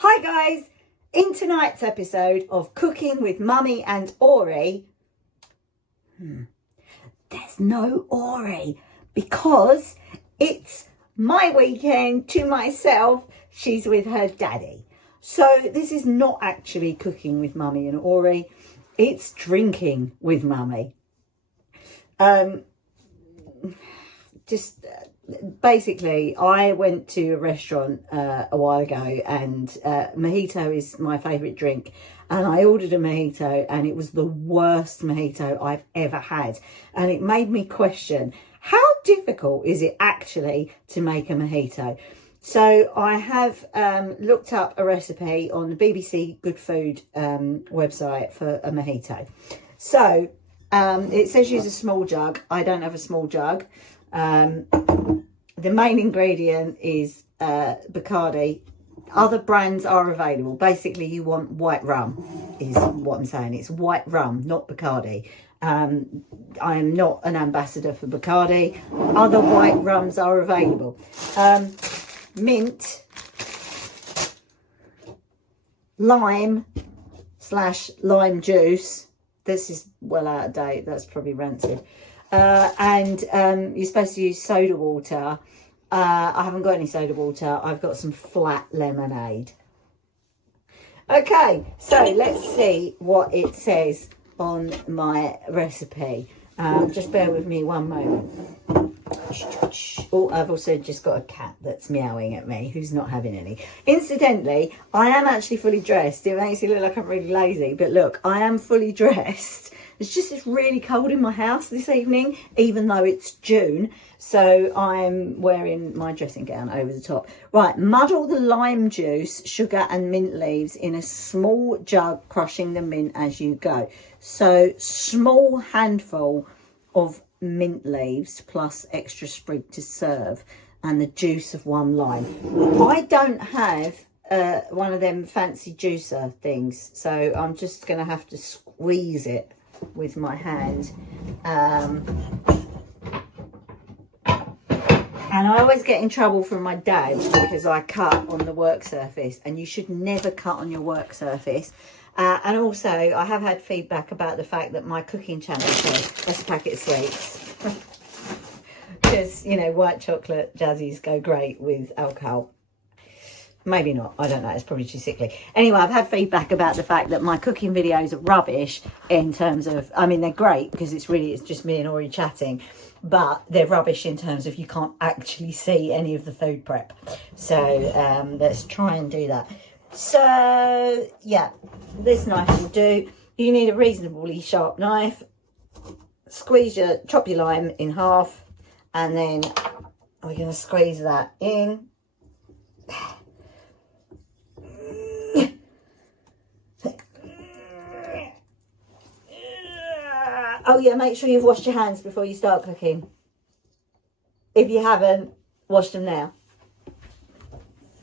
Hi guys, in tonight's episode of Cooking with Mummy and Ori, there's no Ori because it's my weekend to myself. She's with her daddy. So this is not actually Cooking with Mummy and Ori, it's Drinking with Mummy. Basically, I went to a restaurant a while ago, and Mojito is my favourite drink, and I ordered a Mojito and it was the worst Mojito I've ever had, and it made me question how difficult is it actually to make a Mojito. So I have looked up a recipe on the BBC Good Food website for a Mojito. So it says use a small jug. I don't have a small jug. The main ingredient is Bacardi. Other brands are available. Basically, you want white rum is what I'm saying. It's white rum, not Bacardi. I am not an ambassador for Bacardi. Other white rums are available. Mint, lime / lime juice. This is well out of date. That's probably rancid. And you're supposed to use soda water. I haven't got any soda water. I've got some flat lemonade. Okay, so let's see what it says on my recipe. Just bear with me one moment. Oh, I've also just got a cat that's meowing at me, who's not having any. Incidentally, I am actually fully dressed. It makes it look like I'm really lazy, but look, I am fully dressed. It's really cold in my house this evening, even though it's June. So I'm wearing my dressing gown over the top. Right, muddle the lime juice, sugar and mint leaves in a small jug, crushing the mint as you go. So small handful of mint leaves plus extra sprig to serve and the juice of 1 lime. I don't have one of them fancy juicer things, so I'm just going to have to squeeze it with my hand. And I always get in trouble from my dad because I cut on the work surface, and you should never cut on your work surface. And also, I have had feedback about the fact that my cooking channel says, "Let's packet of sweets." Because, you know, white chocolate jazzies go great with alcohol. Maybe not. I don't know. It's probably too sickly. Anyway, I've had feedback about the fact that my cooking videos are rubbish in terms of, I mean, they're great because it's just me and Ori chatting, but they're rubbish in terms of you can't actually see any of the food prep. So let's try and do that. So yeah, this knife will do. You need a reasonably sharp knife. Chop your lime in half, and then we're going to squeeze that in. Oh yeah, make sure you've washed your hands before you start cooking. If you haven't, wash them now.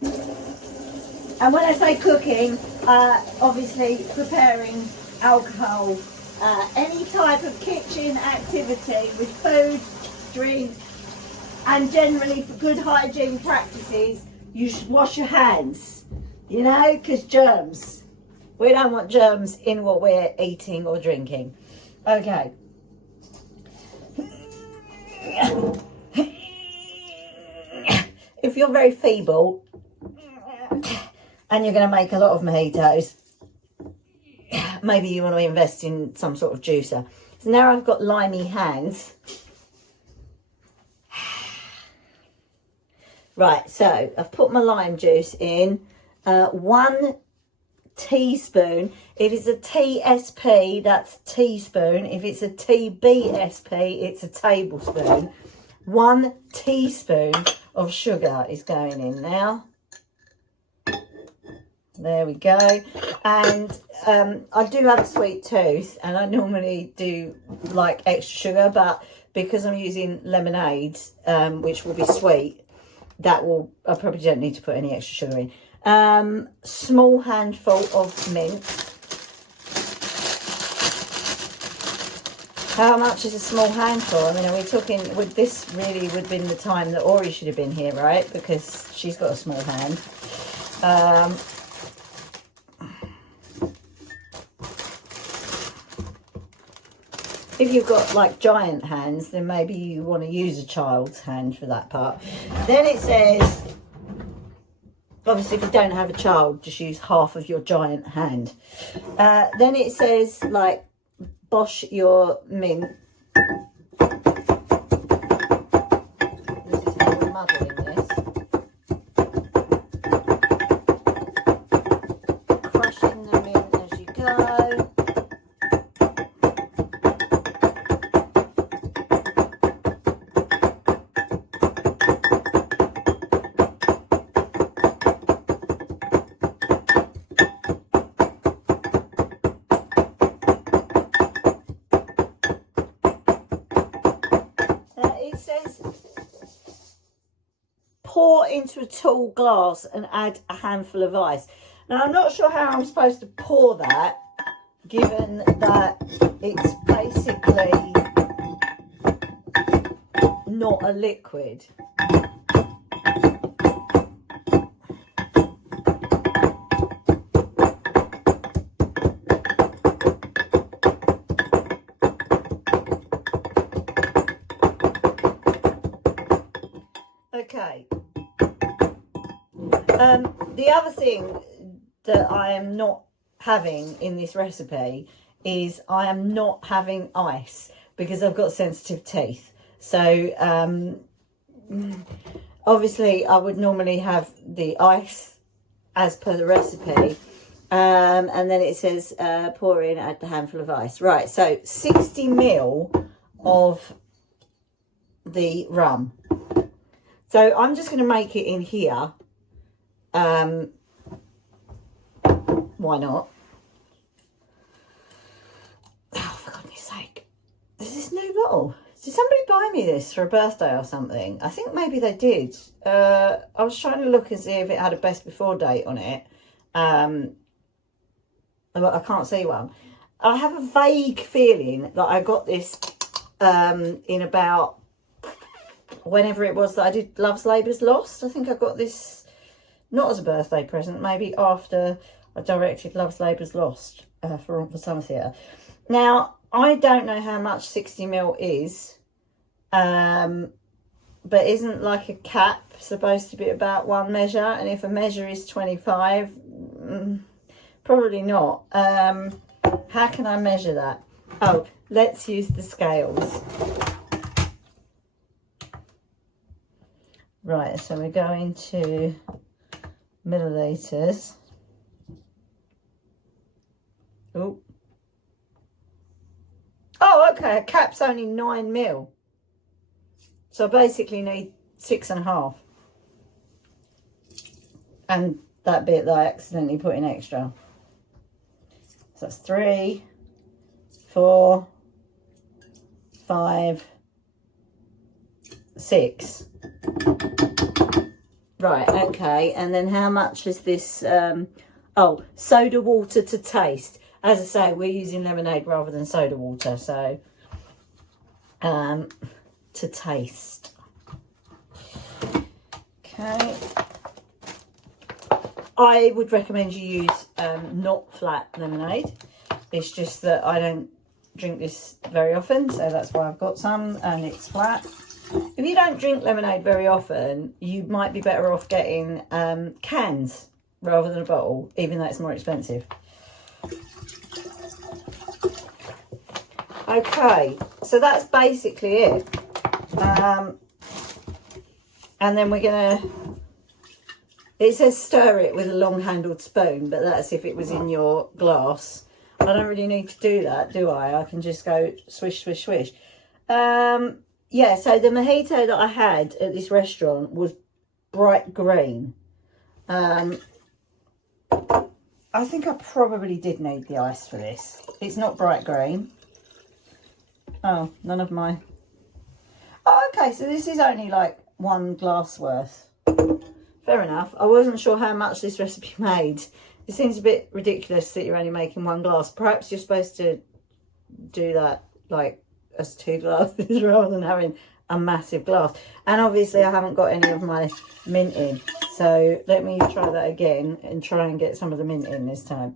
And when I say cooking, obviously preparing alcohol, any type of kitchen activity with food, drink, and generally for good hygiene practices, you should wash your hands, you know, because germs. We don't want germs in what we're eating or drinking. Okay. If you're very feeble and you're going to make a lot of mojitos, maybe you want to invest in some sort of juicer. So now I've got limey hands. Right, so I've put my lime juice in. 1 teaspoon. If it's a TSP, that's teaspoon. If it's a TBSP, it's a tablespoon. 1 teaspoon of sugar is going in now. There we go. And I do have a sweet tooth, and I normally do like extra sugar, but because I'm using lemonade, which will be sweet, I probably don't need to put any extra sugar in. Small handful of mint. How much is a small handful? I mean, are we talking, this really would have been the time that Ori should have been here, right? Because she's got a small hand. If you've got like giant hands, then maybe you want to use a child's hand for that part. Then it says, obviously if you don't have a child, just use half of your giant hand. Then it says like, bosh your mint. This is how we're muddling this. Crushing the mint as you go. Pour into a tall glass and add a handful of ice. Now, I'm not sure how I'm supposed to pour that, given that it's basically not a liquid. Okay. The other thing that I am not having in this recipe is I am not having ice because I've got sensitive teeth. So obviously I would normally have the ice as per the recipe. And then it says pour in, add the handful of ice. Right, so 60 ml of the rum. So I'm just going to make it in here. Why not? Oh, for goodness sake. Is this new bottle? Did somebody buy me this for a birthday or something? I think maybe they did. I was trying to look and see if it had a best before date on it. But I can't see one. I have a vague feeling that I got this in about whenever it was that I did Love's Labour's Lost. I think I got this not as a birthday present, maybe after I directed Love's Labour's Lost for Summer Theatre. Now, I don't know how much 60 ml is, but isn't like a cap supposed to be about one measure? And if a measure is 25, probably not. How can I measure that? Oh, let's use the scales. Right, so we're going to milliliters. Oh. Oh, okay, a cap's only 9 ml. So I basically need 6.5. And that bit that I accidentally put in extra. So that's 3, 4, 5, 6. Right, okay, and then how much is this? Oh, soda water to taste. As I say, we're using lemonade rather than soda water, so to taste. Okay. I would recommend you use not flat lemonade. It's just that I don't drink this very often, so that's why I've got some and it's flat. If you don't drink lemonade very often, you might be better off getting cans rather than a bottle, even though it's more expensive. Okay, so that's basically it. And then we're gonna, it says stir it with a long handled spoon, but that's if it was in your glass. I don't really need to do that, do I? I can just go swish, swish, swish. Yeah, so the mojito that I had at this restaurant was bright green. I think I probably did need the ice for this. It's not bright green. Oh, none of my... Oh, okay, so this is only like 1 glass worth. Fair enough. I wasn't sure how much this recipe made. It seems a bit ridiculous that you're only making 1 glass. Perhaps you're supposed to do that like as 2 glasses rather than having a massive glass. And obviously I haven't got any of my mint in. So let me try that again and try and get some of the mint in this time.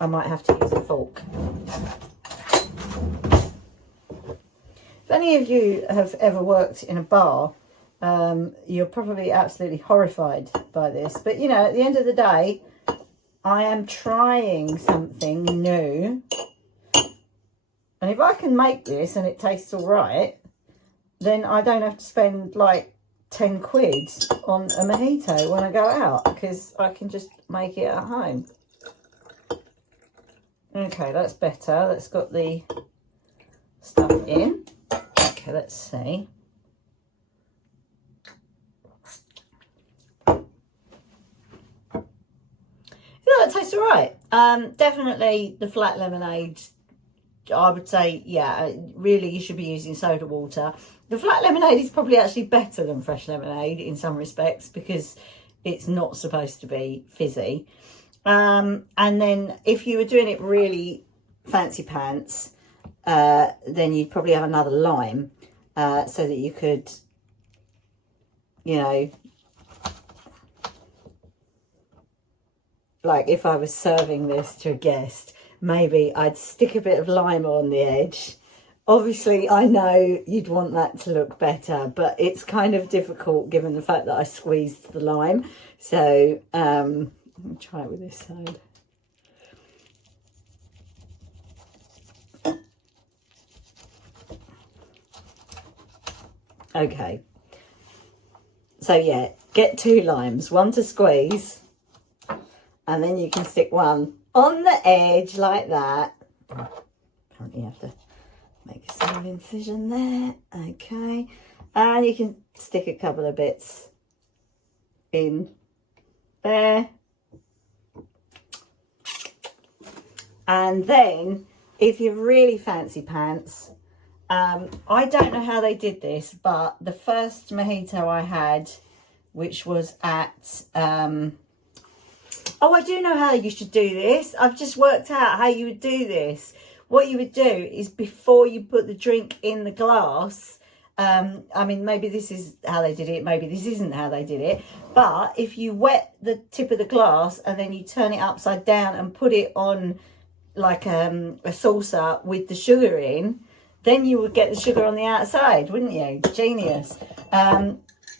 I might have to use a fork. If any of you have ever worked in a bar, you're probably absolutely horrified by this. But, you know, at the end of the day, I am trying something new. And if I can make this and it tastes all right, then I don't have to spend like 10 quid on a mojito when I go out, because I can just make it at home. Okay, that's better. That's got the stuff in. Okay, let's see. Yeah, that tastes all right. Definitely the flat lemonade, I would say, yeah, really you should be using soda water. The flat lemonade is probably actually better than fresh lemonade in some respects, because it's not supposed to be fizzy. And then if you were doing it really fancy pants, then you'd probably have another lime, so that you could, you know, like if I was serving this to a guest, maybe I'd stick a bit of lime on the edge. Obviously, I know you'd want that to look better, but it's kind of difficult given the fact that I squeezed the lime. So, let me try it with this side. Okay. So, yeah, get 2 limes, one to squeeze, and then you can stick one on the edge like that. Apparently you have to make a small incision there. Okay. And you can stick a couple of bits in there. And then if you're really fancy pants, I don't know how they did this, but the first mojito I had, which was at oh, I do know how you should do this. I've just worked out how you would do this. What you would do is, before you put the drink in the glass, I mean, maybe this is how they did it, maybe this isn't how they did it, but if you wet the tip of the glass and then you turn it upside down and put it on like a saucer with the sugar in, then you would get the sugar on the outside, wouldn't you? Genius.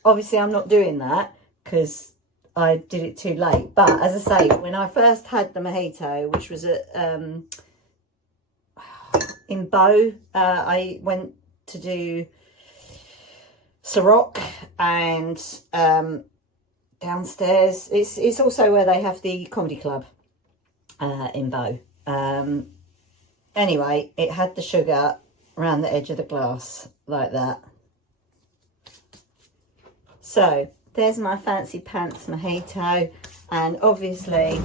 Obviously, I'm not doing that because I did it too late. But as I say, when I first had the mojito, which was at in Bow, I went to do Ciroc, and downstairs it's also where they have the comedy club in Bow. Anyway, it had the sugar around the edge of the glass like that. So there's my fancy pants mojito, and obviously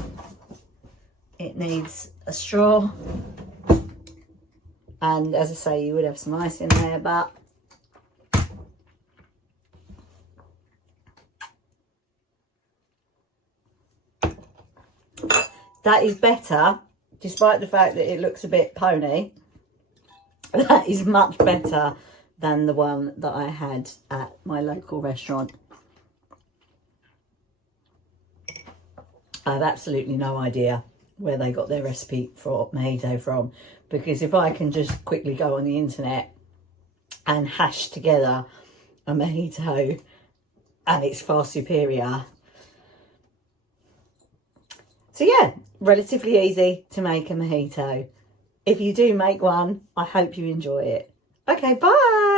it needs a straw, and as I say, you would have some ice in there, but that is better, despite the fact that it looks a bit pony. That is much better than the one that I had at my local restaurant. I have absolutely no idea where they got their recipe for mojito from, because if I can just quickly go on the internet and hash together a mojito and it's far superior. So yeah, relatively easy to make a mojito. If you do make one, I hope you enjoy it. Okay, bye.